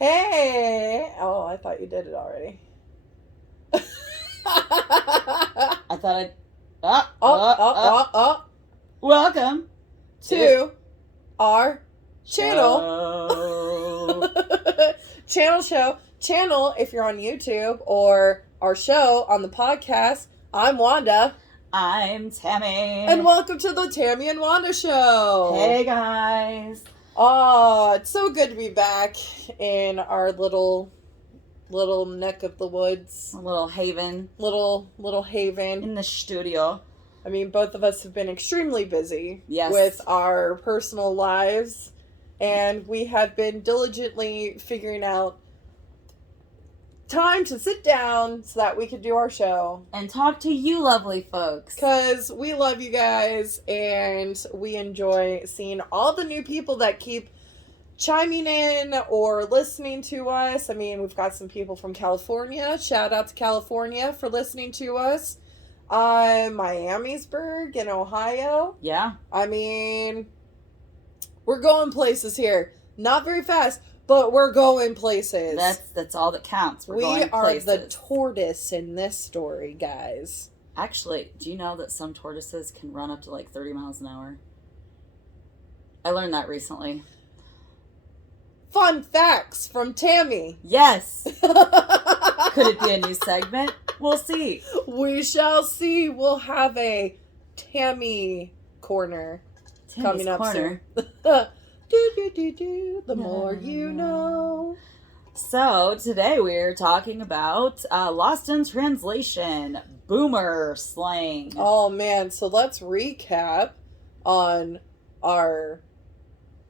Hey! Oh, I thought you did it already. I thought I'd. Oh. Welcome To our channel. Channel if you're on YouTube, or our show on the podcast. I'm Wanda. I'm Tammy. And welcome to the Tammy and Wanda Show. Hey, guys. Oh, it's so good to be back in our little neck of the woods. A little haven. Little haven. In the studio. I mean, both of us have been extremely busy Yes. with our personal lives, and we have been diligently figuring out time to sit down so that we could do our show. And talk to you lovely folks. Because we love you guys, and we enjoy seeing all the new people that keep chiming in or listening to us. I mean, we've got some people from California. Shout out to California for listening to us. Miamisburg in Ohio. Yeah. I mean, we're going places here. Not very fast, but we're going places. That's all that counts. We are the tortoise in this story, guys. Actually, do you know that some tortoises can run up to like 30 miles an hour? I learned that recently. Fun facts from Tammy. Yes. Could it be a new segment? We'll see. We shall see. We'll have a Tammy corner coming up soon. The more you know. So today we're talking about Lost in Translation, boomer slang. Oh man, so let's recap on our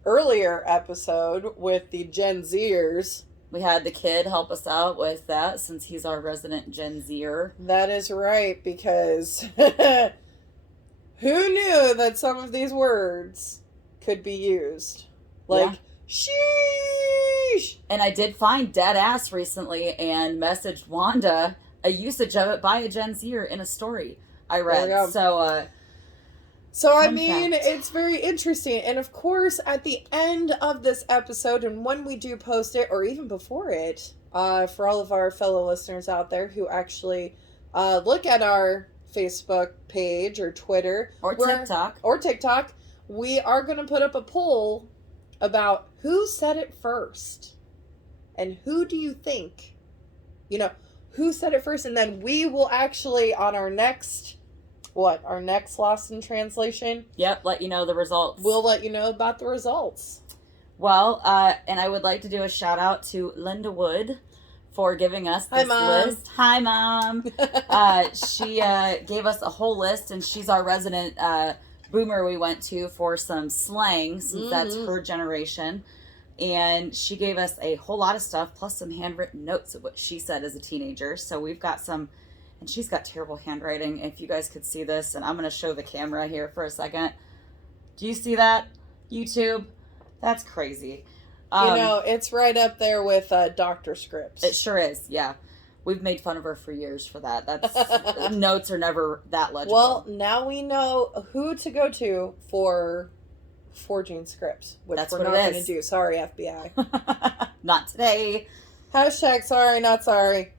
earlier episode with the Gen Zers. We had the kid help us out with that since he's our resident Gen Zer. That is right, because who knew that some of these words could be used? Like, sheesh! And I did find dead ass recently and messaged Wanda a usage of it by a Gen Zer in a story I read. So I mean, it's very interesting. And of course, at the end of this episode, and when we do post it, or even before it, for all of our fellow listeners out there who actually look at our Facebook page or Twitter or TikTok, we are going to put up a poll about who said it first. And who do you think, who said it first? And then we will actually, on our next Lost in Translation? Yep, let you know the results. We'll let you know about the results. Well, and I would like to do a shout out to Linda Wood for giving us this list. Hi, Mom. She gave us a whole list, and she's our resident boomer we went to for some slang, since that's her generation. And she gave us a whole lot of stuff, plus some handwritten notes of what she said as a teenager. So we've got some... And she's got terrible handwriting. If you guys could see this, and I'm going to show the camera here for a second. Do you see that, YouTube? That's crazy. It's right up there with Dr. Scripps. It sure is, yeah. We've made fun of her for years for that. That's notes are never that legible. Well, now we know who to go to for forging scripts, which that's we're not going to do. Sorry, FBI. Not today. Hashtag sorry, not sorry.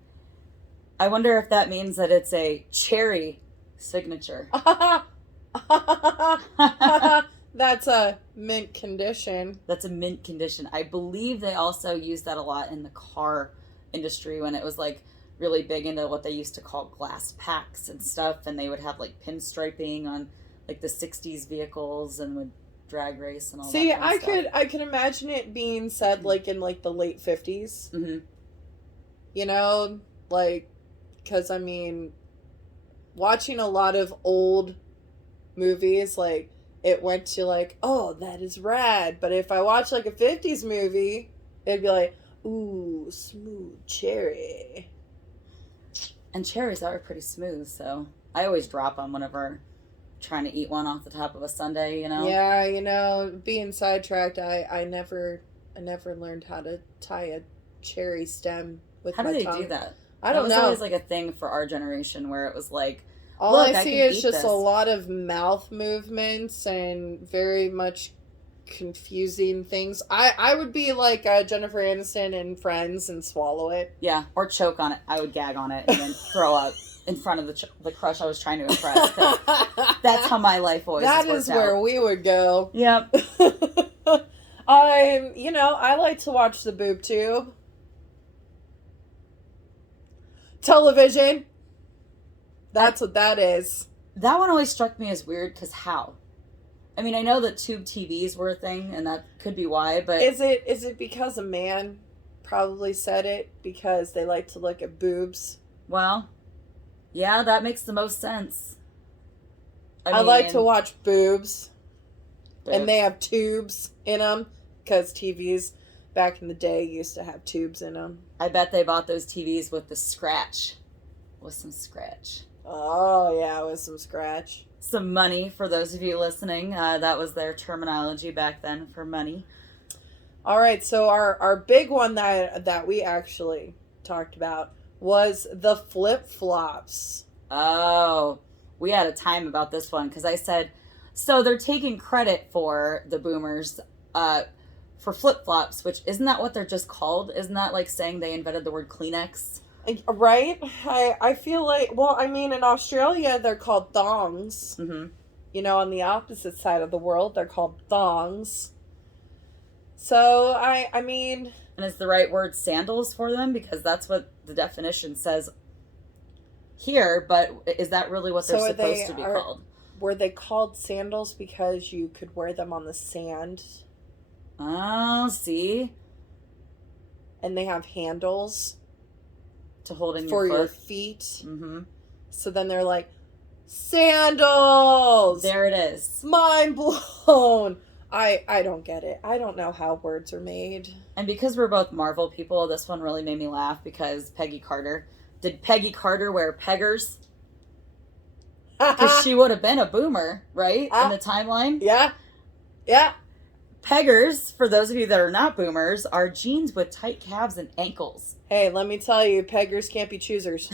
I wonder if that means that it's a cherry signature. That's a mint condition. That's a mint condition. I believe they also use that a lot in the car industry when it was like really big into what they used to call glass packs and stuff, and they would have like pinstriping on like the 60s vehicles and would drag race and all that. See, kind of stuff. I could imagine it being said like in like the late 50s. Mm-hmm. Because, I mean, watching a lot of old movies, like, it went to, like, oh, that is rad. But if I watch, like, a 50s movie, it'd be like, ooh, smooth cherry. And cherries are pretty smooth, so I always drop them whenever trying to eat one off the top of a sundae, Yeah, being sidetracked, I never learned how to tie a cherry stem with my tongue. How do they do that? I don't know. That was always like a thing for our generation where it was like, all I see is just a lot of mouth movements and very much confusing things. I would be like Jennifer Aniston in Friends and swallow it. Yeah, or choke on it. I would gag on it and then throw up in front of the crush I was trying to impress. That's how my life always That worked is where out. we would go. Yep. I like to watch the boob tube. Television. That's what that is. That one always struck me as weird because how? I mean, I know that tube TVs were a thing, and that could be why, but... Is it because a man probably said it because they like to look at boobs? Well, yeah, that makes the most sense. I like to watch boobs. And they have tubes in them because TVs back in the day used to have tubes in them. I bet they bought those TVs with the scratch. With some scratch. Oh, yeah, with some scratch. Some money for those of you listening. That was their terminology back then for money. All right, so our big one that we actually talked about was the flip-flops. Oh, we had a time about this one because I said, so they're taking credit for the boomers for flip-flops, which isn't that what they're just called? Isn't that like saying they invented the word Kleenex? Right? I feel like, well, I mean, in Australia, they're called thongs. Mm-hmm. You know, on the opposite side of the world, they're called thongs. So, I mean... And is the right word sandals for them? Because that's what the definition says here, but is that really what they're supposed to be called? Were they called sandals because you could wear them on the sand? Oh, see? And they have handles to hold in for your feet. Mm-hmm. So then they're like, sandals! There it is. Mind blown! I don't get it. I don't know how words are made. And because we're both Marvel people, this one really made me laugh because Peggy Carter. Did Peggy Carter wear peggers? Because she would have been a boomer, right? In the timeline? Yeah. Yeah. Peggers, for those of you that are not boomers, are jeans with tight calves and ankles. Hey, let me tell you, peggers can't be choosers.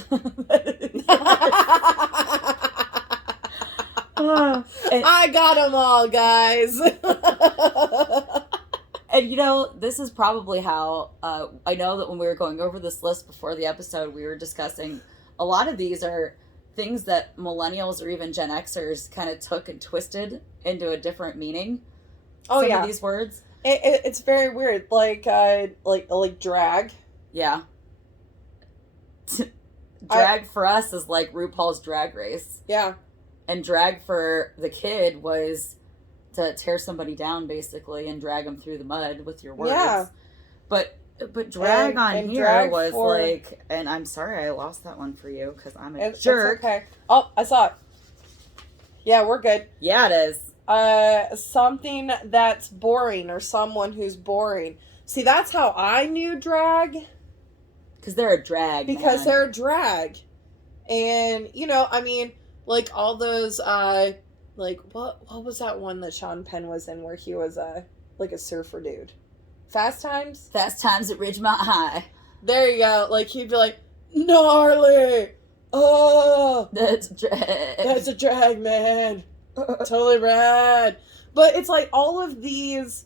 I got them all, guys. And you know, this is probably how, I know that when we were going over this list before the episode, we were discussing a lot of these are things that millennials or even Gen Xers kind of took and twisted into a different meaning. Oh, Some of these words. It's very weird. Like drag. Yeah. Drag for us is like RuPaul's Drag Race. Yeah. And drag for the kid was to tear somebody down, basically, and drag them through the mud with your words. Yeah. But drag and here drag was like, and I'm sorry I lost that one for you because I'm a jerk. It's okay. Oh, I saw it. Yeah, we're good. Yeah, it is. Something that's boring or someone who's boring. See, that's how I knew drag. Because they're a drag. Because they're a drag. And, you know, I mean, like all those, like, what was that one that Sean Penn was in where he was, like a surfer dude? Fast Times? Fast Times at Ridgemont High. There you go. Like, he'd be like, gnarly! Oh! That's a drag. That's a drag, man. Totally rad. But it's like all of these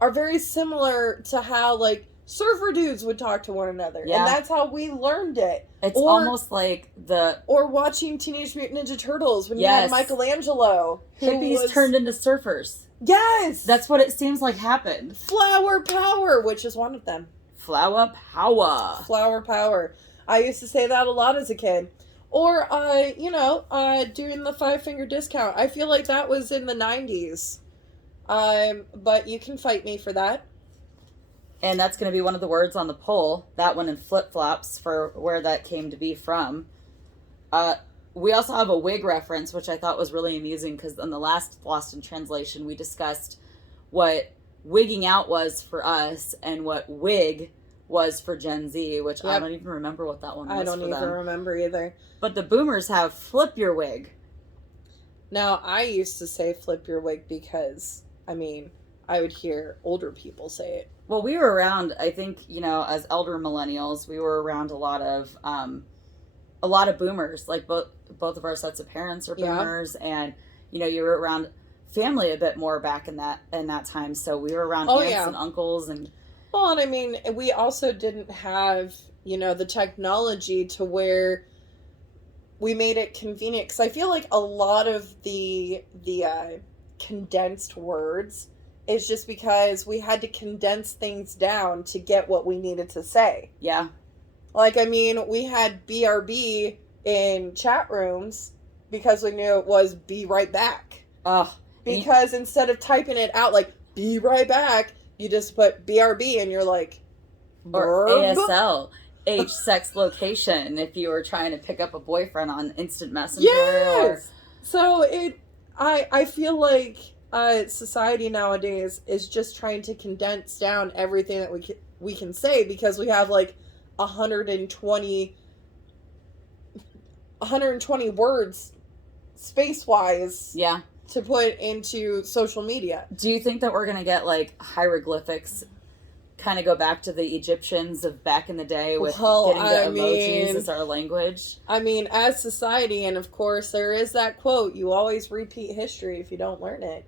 are very similar to how like surfer dudes would talk to one another. Yeah. And that's how we learned it. It's almost like or watching Teenage Mutant Ninja Turtles when you had Michelangelo. Hippies turned into surfers. Yes! That's what it seems like happened. Flower power, which is one of them. Flower power. Flower power. I used to say that a lot as a kid. Or, doing the 5-finger discount. I feel like that was in the 90s. But you can fight me for that. And that's going to be one of the words on the poll. That one in flip-flops for where that came to be from. We also have a wig reference, which I thought was really amusing because in the last Lost in Translation, we discussed what wigging out was for us and what wig was for Gen Z, which I don't even remember what that one was. I don't even remember either. But the boomers have flip your wig. Now, I used to say flip your wig because, I mean, I would hear older people say it. Well, we were around, I think, as elder millennials, we were around a lot of boomers. Like both of our sets of parents are boomers, and you were around family a bit more back in that time. So we were around aunts and uncles and. Well, and I mean, we also didn't have, the technology to where we made it convenient. Because I feel like a lot of the condensed words is just because we had to condense things down to get what we needed to say. Yeah. Like, I mean, we had BRB in chat rooms because we knew it was be right back. Oh. Because instead of typing it out like, be right back, you just put BRB and you're like, or ASL, age, sex, location, if you were trying to pick up a boyfriend on Instant Messenger. Yes! So I feel like society nowadays is just trying to condense down everything that we can say because we have like 120 words space-wise. Yeah. To put into social media. Do you think that we're going to get like hieroglyphics kind of go back to the Egyptians of back in the day with getting the emojis as our language? I mean, as society, and of course there is that quote, you always repeat history if you don't learn it.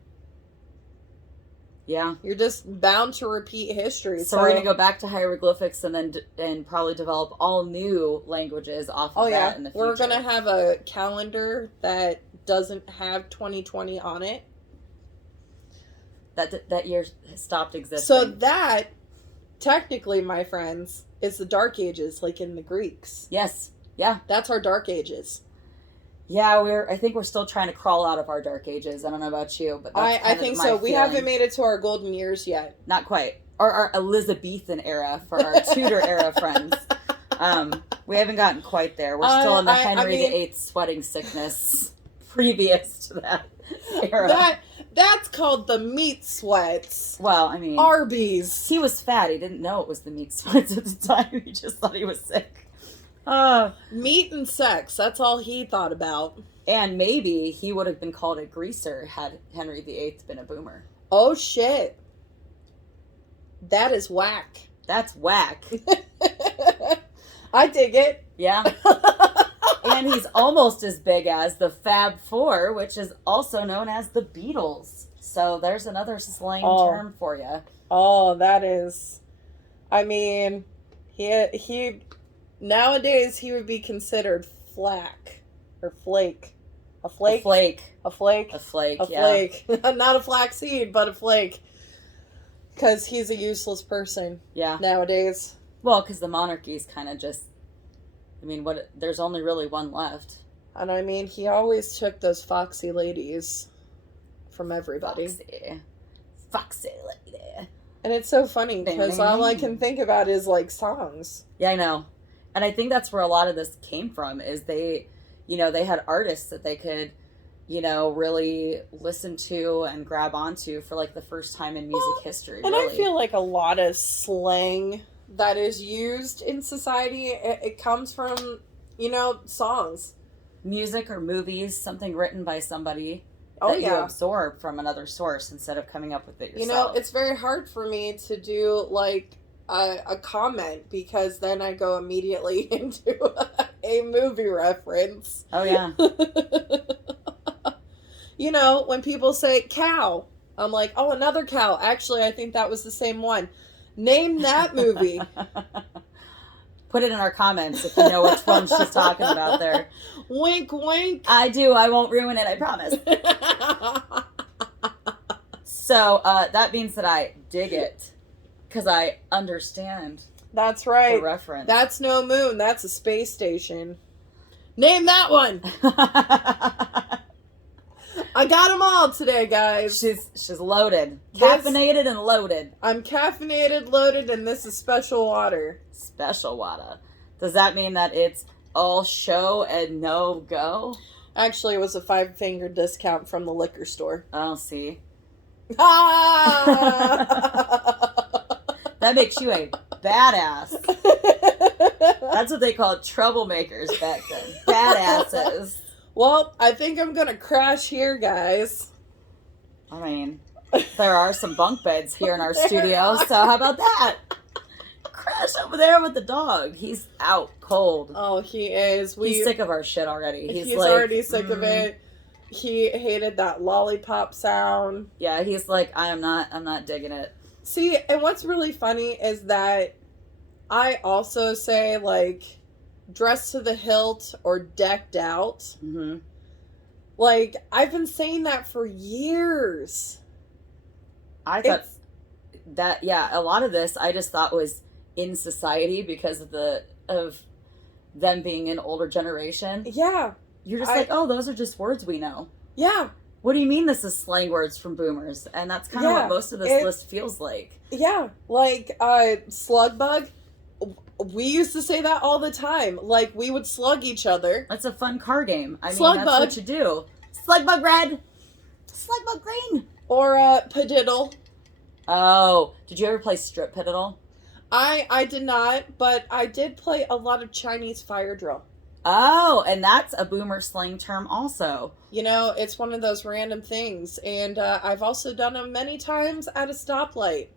Yeah. You're just bound to repeat history. So we're going to go back to hieroglyphics and then probably develop all new languages off of that in the future. We're going to have a calendar that doesn't have 2020 on it. That year stopped existing. So that, technically, my friends, is the Dark Ages, like in the Greeks. Yes. Yeah. That's our Dark Ages. Yeah, I think we're still trying to crawl out of our Dark Ages. I don't know about you, but that's I think so. We haven't made it to our golden years yet. Not quite. Or our Elizabethan era for our Tudor era friends. We haven't gotten quite there. We're still in the Henry VIII sweating sickness previous to that era. That's called the meat sweats. Well, I mean, Arby's. He was fat. He didn't know it was the meat sweats at the time. He just thought he was sick. Meat and sex. That's all he thought about. And maybe he would have been called a greaser had Henry VIII been a boomer. Oh, shit. That is whack. That's whack. I dig it. Yeah. And he's almost as big as the Fab Four, which is also known as the Beatles. So there's another slang term for you. Oh, that is... I mean, he nowadays he would be considered flack or flake. A flake? A flake. A flake? A flake, a flake. Not a flaxseed, but a flake. Because he's a useless person. Yeah. Nowadays. Well, because the monarchy's kind of just... I mean, there's only really one left. And I mean, he always took those foxy ladies from everybody. Foxy lady. And it's so funny because all I can think about is like songs. Yeah, I know. And I think that's where a lot of this came from is they had artists that they could, really listen to and grab onto for like the first time in music history. And really. I feel like a lot of slang that is used in society, it comes from, songs. Music or movies, something written by somebody that you absorb from another source instead of coming up with it yourself. It's very hard for me to do, like, a comment because then I go immediately into a movie reference. Oh, yeah. When people say cow, I'm like, oh, another cow. Actually, I think that was the same one. Name that movie. Put it in our comments if you know which one she's talking about there. Wink, wink. I do. I won't ruin it, I promise. So, that means that I dig it. Because I understand. That's right. The reference. That's no moon. That's a space station. Name that one. I got them all today, guys. She's loaded. Caffeinated and loaded. I'm caffeinated, loaded, and this is special water. Special water. Does that mean that it's all show and no go? Actually, it was a 5-finger discount from the liquor store. Oh, see. That makes you a badass. That's what they called troublemakers back then. Badasses. Well, I think I'm going to crash here, guys. I mean, there are some bunk beds here in our studio, so how about that? Crash over there with the dog. He's out cold. Oh, he is. He's sick of our shit already. He's like, already sick of it. He hated that lollipop sound. Yeah, he's like, I'm not digging it. See, and what's really funny is that I also say, like, dressed to the hilt or decked out. Mm-hmm. Like, I've been saying that for years. I thought a lot of this I just thought was in society because of them being an older generation. Yeah. You're just like, oh, those are just words we know. Yeah. What do you mean this is slang words from boomers? And that's kind of what most of this list feels like. Yeah. Like, slug bug. We used to say that all the time. Like, we would slug each other. That's a fun car game. I mean, slug that's bug. what you do. Slug bug red. Slug bug green. Or, padiddle. Oh, did you ever play strip padiddle? I did not, but I did play a lot of Chinese fire drill. Oh, and that's a boomer slang term also. You know, it's one of those random things. And I've also done them many times at a stoplight.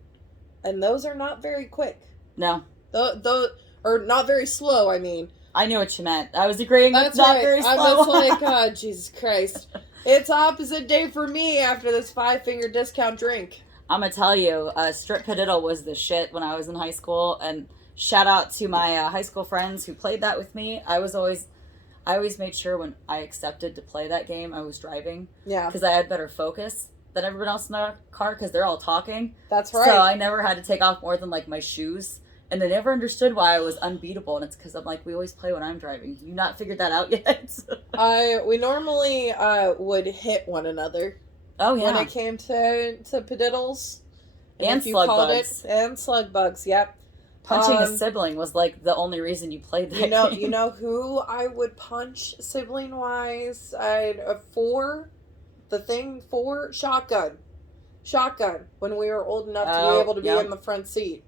And those are not very quick. No. Those or not very slow, I mean. I knew what you meant. I was agreeing with That's not right. very slow. I was like, oh, Jesus Christ. It's opposite day for me after this 5-finger discount drink. I'm going to tell you, strip padiddle was the shit when I was in high school. And shout out to my high school friends who played that with me. I always made sure when I accepted to play that game, I was driving. Yeah. Because I had better focus than everyone else in the car because they're all talking. That's right. So I never had to take off more than like my shoes. And they never understood why I was unbeatable. And it's because I'm like, we always play when I'm driving. You not figured that out yet? We normally would hit one another. Oh, yeah. When it came to padiddles. And slug bugs. And slug bugs, yep. Punching a sibling was like the only reason you played that game. You know who I would punch sibling-wise? Shotgun. Shotgun, when we were old enough to be able to be in the front seat.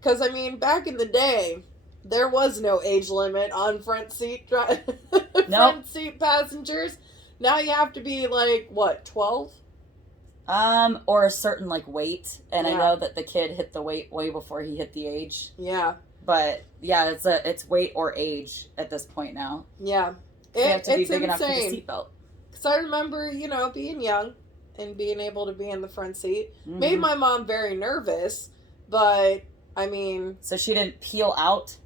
Because, I mean, back in the day, there was no age limit on front seat front seat passengers. Now you have to be, like, what, 12? Or a certain, like, weight. And I know that the kid hit the weight way before he hit the age. Yeah. But, yeah, it's weight or age at this point now. Yeah. So you have to be big enough for the seatbelt. Because I remember, being young and being able to be in the front seat. Mm-hmm. Made my mom very nervous, but... I mean... So she didn't peel out?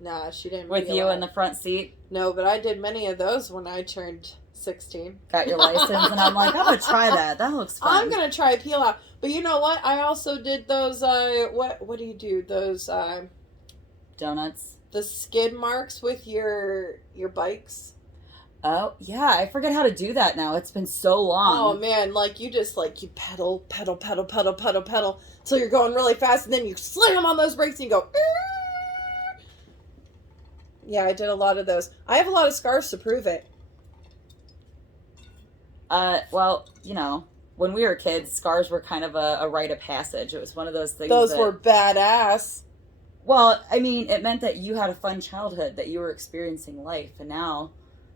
Nah, she didn't with you in the front seat? No, but I did many of those when I turned 16. Got your license, and I'm like, I'm going to try that. That looks fun. I'm going to try peel out. But you know what? I also did those, what do you do? Those, donuts? The skid marks with your bikes. Oh, yeah. I forget how to do that now. It's been so long. Oh, man. Like, you just, like, you pedal, till you're going really fast, and then you slam on those brakes, and you go, Eee! Yeah, I did a lot of those. I have a lot of scars to prove it. Well, when we were kids, scars were kind of a rite of passage. It was one of those things Those were badass. Well, I mean, it meant that you had a fun childhood, that you were experiencing life, and now...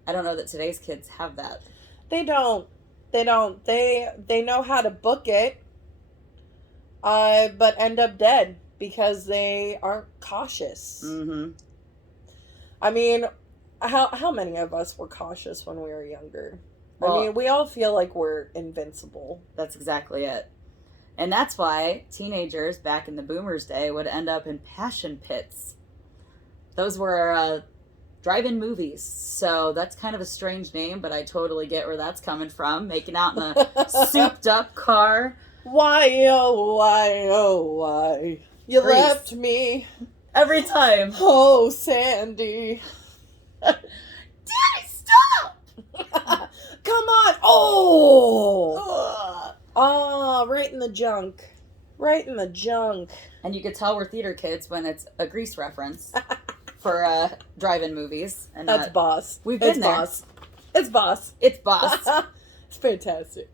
I don't know that today's kids have that. They don't. They know how to book it, but end up dead because they aren't cautious. Mm-hmm. I mean, how many of us were cautious when we were younger? Well, I mean, we all feel like we're invincible. That's exactly it. And that's why teenagers back in the boomers' day would end up in passion pits. Those were... drive-in movies. So that's kind of a strange name, but I totally get where that's coming from. Making out in a souped-up car. Why, oh, why, oh, why? You Grease. Left me. Every time. Oh, Sandy. Daddy, stop! Come on. Oh! Oh, right in the junk. Right in the junk. And you could tell we're theater kids when it's a Grease reference. For drive-in movies. And that's Boss. We've been there. Boss. It's Boss. It's Boss. It's fantastic.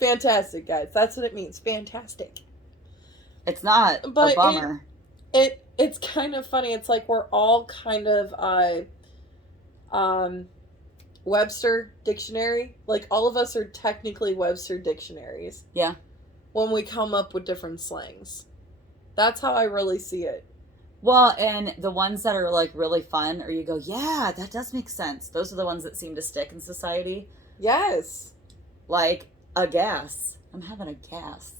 Fantastic, guys. That's what it means. Fantastic. It's not a bummer. It's kind of funny. It's like we're all kind of Webster dictionary. Like, all of us are technically Webster dictionaries. Yeah. When we come up with different slangs. That's how I really see it. Well, and the ones that are, like, really fun, or you go, yeah, that does make sense. Those are the ones that seem to stick in society. Yes. Like a gas. I'm having a gas.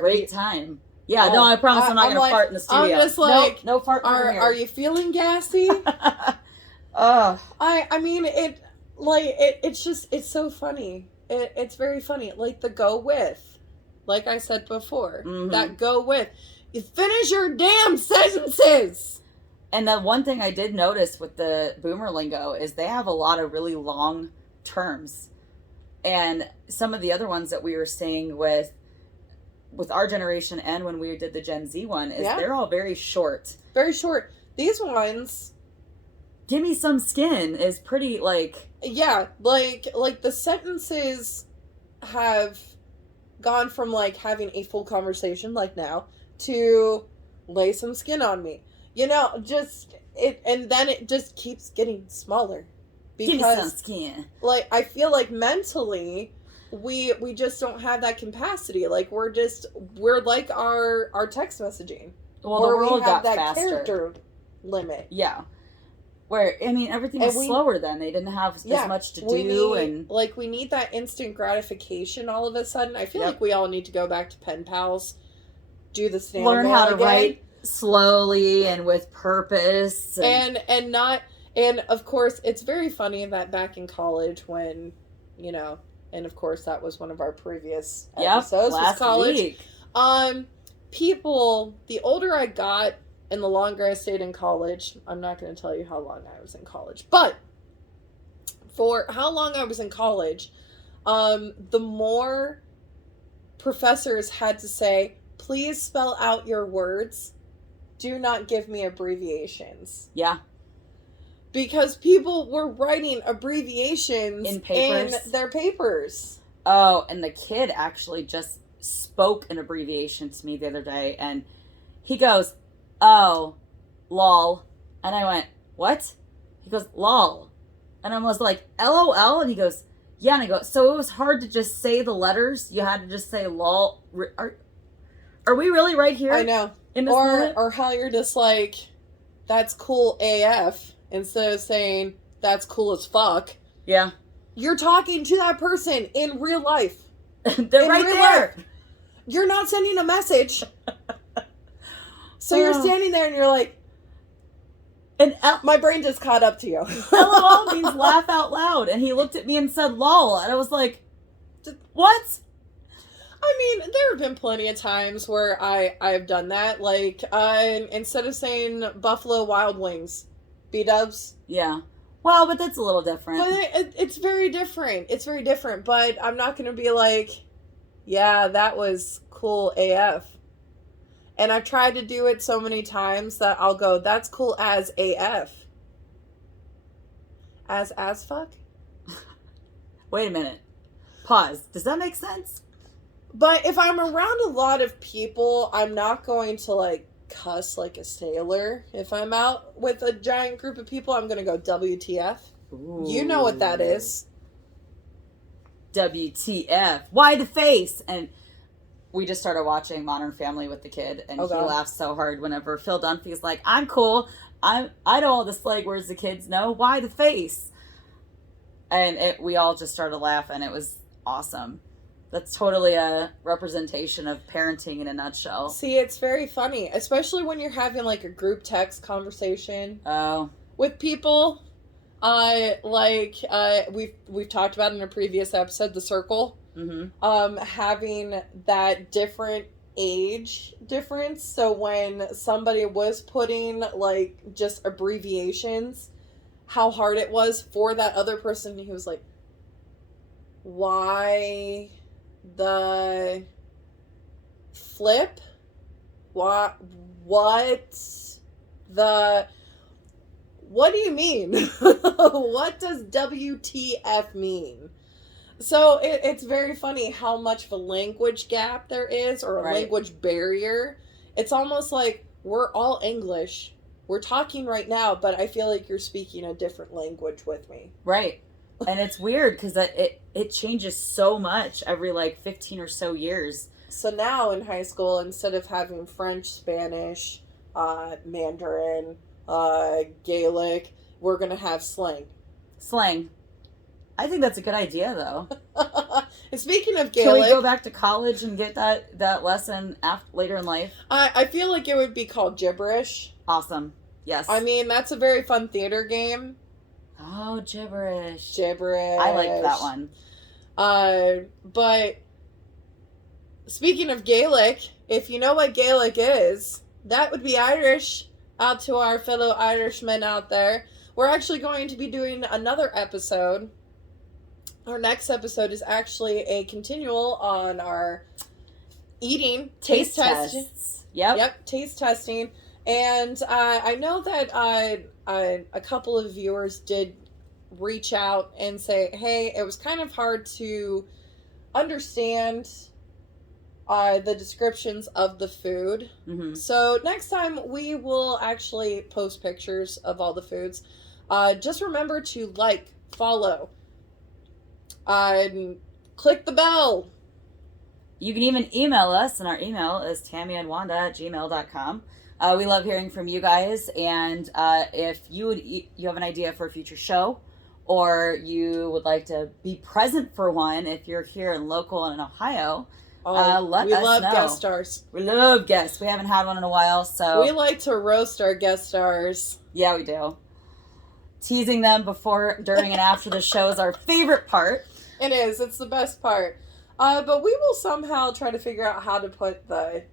Great time. Yeah, no, I promise I'm not going to fart in the studio. I'm just like, no fart over here. Are you feeling gassy? I mean, it's so funny. It's very funny. Like the go with, like I said before, that go with. You finish your damn sentences. And the one thing I did notice with the boomer lingo is they have a lot of really long terms. And some of the other ones that we were seeing with our generation and when we did the Gen Z one is they're all very short. Very short. These ones, give me some skin, is pretty like... Yeah, like the sentences have gone from like having a full conversation like now to lay some skin on me. You know, just it, and then it just keeps getting smaller. Because, give me some skin. Like, I feel like mentally, we just don't have that capacity. Like, we're like our text messaging. Well, the world got that faster. Character limit. Yeah. Where, I mean, everything was slower then. They didn't have as much to do. And we need that instant gratification all of a sudden. I feel like we all need to go back to pen pals, do the snail learn mail how to again. write slowly and with purpose. And of course, it's very funny that back in college when, you know, and of course that was one of our previous episodes, last was college. Week. People, the older I got and the longer I stayed in college, I'm not going to tell you how long I was in college, but for how long I was in college, the more professors had to say, please spell out your words. Do not give me abbreviations. Yeah. Because people were writing abbreviations in their papers. Oh, and the kid actually just spoke an abbreviation to me the other day, and he goes, oh, lol. And I went, what? He goes, lol. And I was like, LOL? And he goes, yeah. And I go, so it was hard to just say the letters? You had to just say lol? Are we really right here? I know. In this moment? Or how you're just like, that's cool AF, instead of saying, that's cool as fuck. Yeah. You're talking to that person in real life. They're right there. Life. You're not sending a message. So you're standing there and you're like, and my brain just caught up to you. LOL means laugh out loud. And he looked at me and said lol. And I was like, what? I mean, there have been plenty of times where I've done that. Like, instead of saying Buffalo Wild Wings, B-dubs. Yeah. Well, but that's a little different. But it's very different. It's very different. But I'm not going to be like, yeah, that was cool AF. And I've tried to do it so many times that I'll go, that's cool as AF. As fuck? Wait a minute. Pause. Does that make sense? But if I'm around a lot of people, I'm not going to, like, cuss like a sailor. If I'm out with a giant group of people, I'm going to go WTF. Ooh. You know what that is. WTF. Why the face? And we just started watching Modern Family with the kid, and he laughs so hard whenever Phil Dunphy's like, I'm cool. I know all the slang words the kids know. Why the face? And we all just started laughing. It was awesome. That's totally a representation of parenting in a nutshell. See, it's very funny, especially when you're having like a group text conversation. Oh. With people. We've talked about in a previous episode, the circle. Mm-hmm. Having that different age difference. So when somebody was putting like just abbreviations, how hard it was for that other person who was like, why the flip? What do you mean? What does WTF mean? So it's very funny how much of a language gap there is, or a language barrier. It's almost like we're all English. We're talking right now, but I feel like you're speaking a different language with me. Right. And it's weird because it changes so much every like 15 or so years. So now in high school, instead of having French, Spanish, Mandarin, Gaelic, we're going to have slang. Slang. I think that's a good idea, though. And speaking of Can Gaelic, we go back to college and get that lesson later in life? I feel like it would be called gibberish. Awesome. Yes. I mean, that's a very fun theater game. Oh, gibberish. Gibberish. I liked that one. But speaking of Gaelic, if you know what Gaelic is, that would be Irish. Out to our fellow Irishmen out there. We're actually going to be doing another episode. Our next episode is actually a continual on our eating taste tests. Yep, taste testing. And I know that a couple of viewers did reach out and say, hey, it was kind of hard to understand the descriptions of the food. Mm-hmm. So next time we will actually post pictures of all the foods. Just remember to like, follow, click the bell. You can even email us, and our email is tammyandwanda@gmail.com. We love hearing from you guys, and if you have an idea for a future show, or you would like to be present for one if you're here in local and in Ohio, let us know. We love guest stars. We love guests. We haven't had one in a while, so... We like to roast our guest stars. Yeah, we do. Teasing them before, during, and after the show is our favorite part. It is. It's the best part. But we will somehow try to figure out how to put the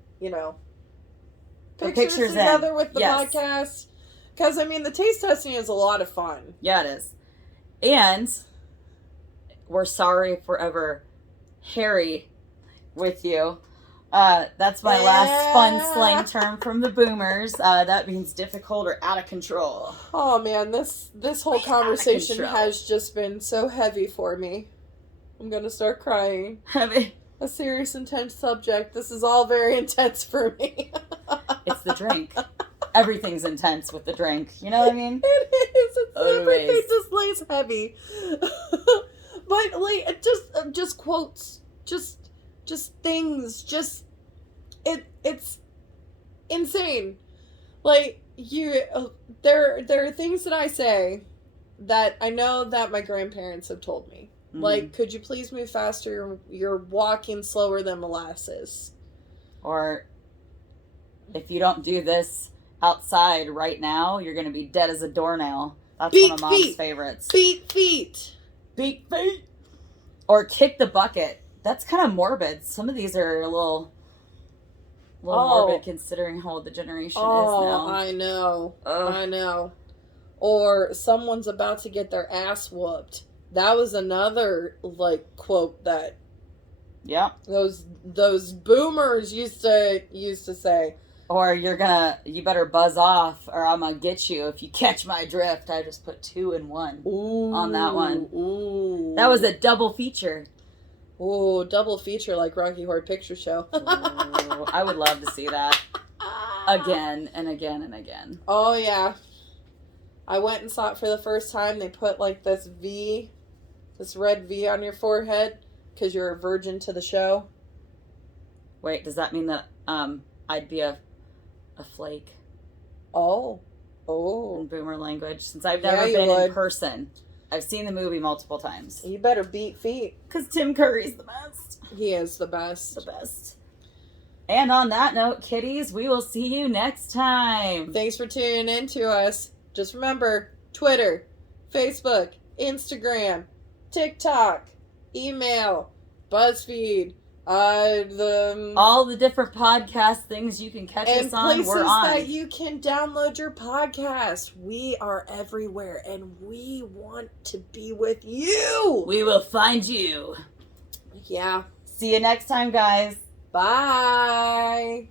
pictures together with the podcast. Because, I mean, the taste testing is a lot of fun. Yeah, it is. And we're sorry forever, Harry, with you. That's my last fun slang term from the boomers. That means difficult or out of control. Oh, man, this whole conversation has just been so heavy for me. I'm going to start crying. Heavy. A serious, intense subject. This is all very intense for me. It's the drink. Everything's intense with the drink. You know what I mean? It is. Everything just lays heavy. But, like, just quotes. Just things. Just... It's insane. Like, there are things that I say that I know that my grandparents have told me. Mm-hmm. Like, could you please move faster? You're walking slower than molasses. Or, if you don't do this outside right now, you're going to be dead as a doornail. That's one of Mom's favorites. Beat feet. Beat feet. Or kick the bucket. That's kind of morbid. Some of these are a little morbid considering how old the generation is now. I know. I know. Or someone's about to get their ass whooped. That was another, like, quote that those boomers used to say. Or you better buzz off or I'm gonna get you if you catch my drift. I just put 2 in 1 on that one. Ooh. That was a double feature. Ooh, double feature like Rocky Horror Picture Show. Ooh, I would love to see that again and again and again. Oh, yeah. I went and saw it for the first time. They put, like, this red V on your forehead because you're a virgin to the show. Wait, does that mean that I'd be a flake? Oh. In boomer language. Since I've never been in person. I've seen the movie multiple times. You better beat feet. Because Tim Curry's the best. He is the best. The best. And on that note, kiddies, we will see you next time. Thanks for tuning in to us. Just remember, Twitter, Facebook, Instagram, TikTok, email, BuzzFeed, all the different podcast things you can catch us on, we're on. And places that you can download your podcast. We are everywhere, and we want to be with you. We will find you. Yeah. See you next time, guys. Bye.